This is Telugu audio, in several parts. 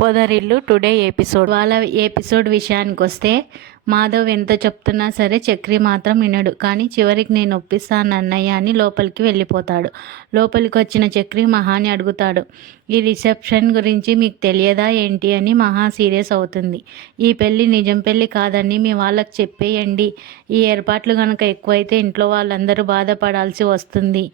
పొదరిల్లు టుడే ఎపిసోడ్. వాళ్ళ ఎపిసోడ్ విషయానికి వస్తే మాధవ్ ఎంత చెప్తున్నా సరే చక్రి మాత్రం వినడు. కానీ చివరికి నేను ఒప్పిస్తాను అన్నయ్య అని లోపలికి వెళ్ళిపోతాడు. లోపలికి వచ్చిన చక్రి మహాని అడుగుతాడు, ఈ రిసెప్షన్ గురించి మీకు తెలియదా ఏంటి అని. మహా సీరియస్ అవుతుంది. ఈ పెళ్ళి నిజం పెళ్ళి కాదని మీ వాళ్ళకి చెప్పేయండి. ఈ ఏర్పాట్లు కనుక ఎక్కువైతే ఇంట్లో వాళ్ళందరూ బాధపడాల్సి వస్తుంది.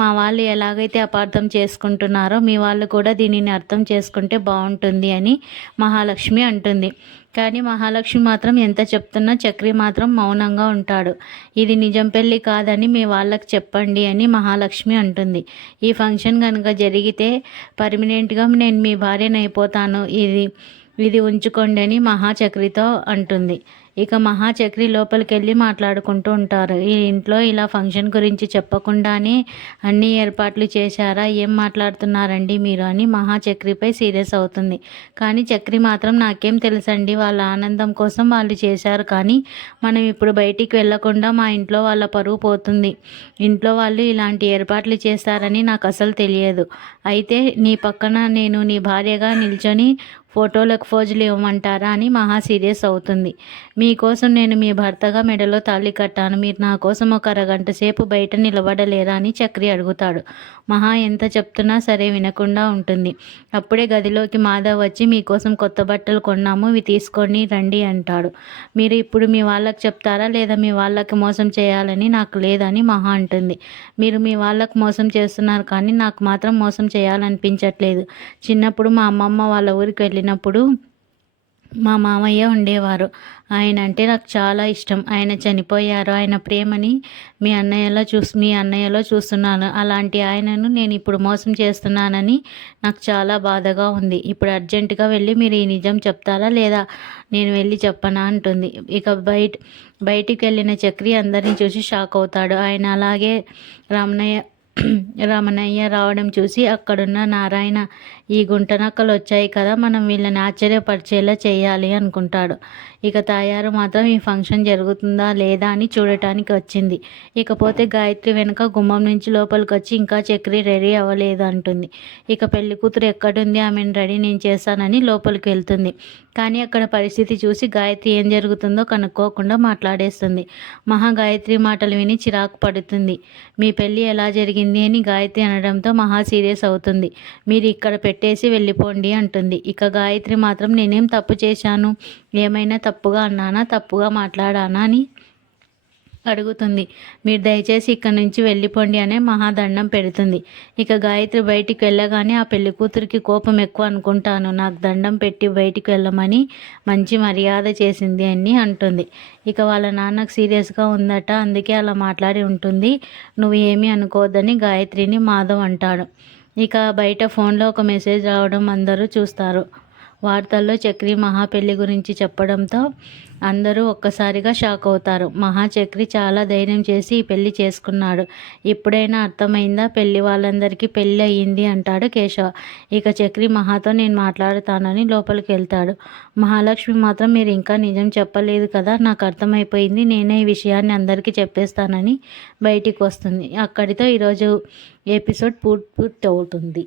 మా వాళ్ళు ఎలాగైతే అపార్థం చేసుకుంటున్నారో మీ వాళ్ళు కూడా దీనిని అర్థం చేసుకుంటే బాగుంటుంది అని మహాలక్ష్మి అంటుంది. కానీ మహాలక్ష్మి మాత్రం ఎంత చెప్తున్నా చక్రి మాత్రం మౌనంగా ఉంటాడు. ఇది నిజం పెళ్ళి కాదని మీ వాళ్ళకి చెప్పండి అని మహాలక్ష్మి అంటుంది. ఈ ఫంక్షన్ కనుక జరిగితే పర్మనెంట్గా నేను మీ భార్యనైపోతాను, ఇది ఉంచుకోండి అని మహాచక్రితో అంటుంది. ఇక మహాచక్రి లోపలికి వెళ్ళి మాట్లాడుకుంటూ ఉంటారు. ఈ ఇంట్లో ఇలా ఫంక్షన్ గురించి చెప్పకుండానే అన్ని ఏర్పాట్లు చేశారా, ఏం మాట్లాడుతున్నారండి మీరు అని మహాచక్రిపై సీరియస్ అవుతుంది. కానీ చక్రి మాత్రం నాకేం తెలుసండి, వాళ్ళ ఆనందం కోసం వాళ్ళు చేశారు. కానీ మనం ఇప్పుడు బయటికి వెళ్ళకుండా మా ఇంట్లో వాళ్ళ పరువు పోతుంది. ఇంట్లో వాళ్ళు ఇలాంటి ఏర్పాట్లు చేస్తారని నాకు అసలు తెలియదు. అయితే నీ పక్కన నేను నీ భార్యగా నిల్చొని ఫోటోలకు ఫోజులు ఇవ్వమంటారా అని మహా సీరియస్ అవుతుంది. మీకోసం నేను మీ భర్తగా మెడలో తాళి కట్టాను, మీరు నా కోసం ఒక అరగంట సేపు బయట నిలబడలేరా అని చక్రి అడుగుతాడు. మహా ఎంత చెప్తున్నా సరే వినకుండా ఉంటుంది. అప్పుడే గదిలోకి మాధవ్ వచ్చి మీకోసం కొత్త బట్టలు కొన్నాము, ఇవి తీసుకొని రండి అంటాడు. మీరు ఇప్పుడు మీ వాళ్ళకి చెప్తారా లేదా మీ వాళ్ళకి మోసం చేయాలని నాకు లేదని మహా అంటుంది. మీరు మీ వాళ్ళకు మోసం చేస్తున్నారు కానీ నాకు మాత్రం మోసం చేయాలనిపించట్లేదు. చిన్నప్పుడు మా అమ్మమ్మ వాళ్ళ ఊరికి వెళ్ళినప్పుడు మా మామయ్య ఉండేవారు. ఆయన అంటే నాకు చాలా ఇష్టం. ఆయన చనిపోయారు. ఆయన ప్రేమని మీ అన్నయ్యలో చూస్తున్నాను. అలాంటి ఆయనను నేను ఇప్పుడు మోసం చేస్తున్నానని నాకు చాలా బాధగా ఉంది. ఇప్పుడు అర్జెంటుగా వెళ్ళి మీరు ఈ నిజం చెప్తారా లేదా నేను వెళ్ళి చెప్పనా అంటుంది. ఇక బయటికి వెళ్ళిన చక్రి అందరినీ చూసి షాక్ అవుతాడు. ఆయన అలాగే రమణయ్య రావడం చూసి అక్కడున్న నారాయణ, ఈ గుంటనక్కలు వచ్చాయి కదా, మనం వీళ్ళని ఆశ్చర్యపరిచేలా చేయాలి అనుకుంటాడు. ఇక తాయారు మాత్రం ఈ ఫంక్షన్ జరుగుతుందా లేదా అని చూడటానికి వచ్చింది. ఇకపోతే గాయత్రి వెనుక గుమ్మం నుంచి లోపలికి వచ్చి ఇంకా చక్రి రెడీ అవ్వలేదు అంటుంది. ఇక పెళ్లి కూతురు ఎక్కడుంది, ఆమెను రెడీ నేను చేస్తానని లోపలికి వెళ్తుంది. కానీ అక్కడ పరిస్థితి చూసి గాయత్రి ఏం జరుగుతుందో కనుక్కోకుండా మాట్లాడేస్తుంది. మహా గాయత్రి మాటలు విని చిరాకు పడుతుంది. మీ పెళ్ళి ఎలా జరిగింది అని గాయత్రి అనడంతో మహా సీరియస్ అవుతుంది. మీరు ఇక్కడ పెట్టేసి వెళ్ళిపోండి అంటుంది. ఇక గాయత్రి మాత్రం నేనేం తప్పు చేశాను, ఏమైనా తప్పుగా అన్నానా, తప్పుగా మాట్లాడానా అని అడుగుతుంది. మీరు దయచేసి ఇక్కడ నుంచి వెళ్ళిపోండి అనే మహాదండం పెడుతుంది. ఇక గాయత్రి బయటికి వెళ్ళగానే ఆ పెళ్లి కూతురికి కోపం ఎక్కువ అనుకుంటాను, నాకు దండం పెట్టి బయటికి వెళ్ళమని మంచి మర్యాద చేసింది అని అంటుంది. ఇక వాళ్ళ నాన్నకు సీరియస్గా ఉందట, అందుకే అలా మాట్లాడి ఉంటుంది, నువ్వు ఏమీ అనుకోవద్దని గాయత్రిని మాధవ్ అంటాడు. ఇక బయట ఫోన్లో ఒక మెసేజ్ రావడం అందరూ చూస్తారు. వార్తల్లో చక్రి మహా పెళ్లి గురించి చెప్పడంతో అందరూ ఒక్కసారిగా షాక్ అవుతారు. మహాచక్రి చాలా ధైర్యం చేసి ఈ పెళ్లి చేసుకున్నాడు. ఇప్పుడైనా అర్థమైందా, పెళ్లి వాళ్ళందరికీ పెళ్ళి అయ్యింది అంటాడు కేశవ. ఇక చక్రి మహాతో నేను మాట్లాడుతానని లోపలికి వెళ్తాడు. మహాలక్ష్మి మాత్రం మీరు ఇంకా నిజం చెప్పలేదు కదా, నాకు అర్థమైపోయింది, నేనే ఈ విషయాన్ని అందరికీ చెప్పేస్తానని బయటికి వస్తుంది. అక్కడితో ఈరోజు ఎపిసోడ్ పూర్తి అవుతుంది.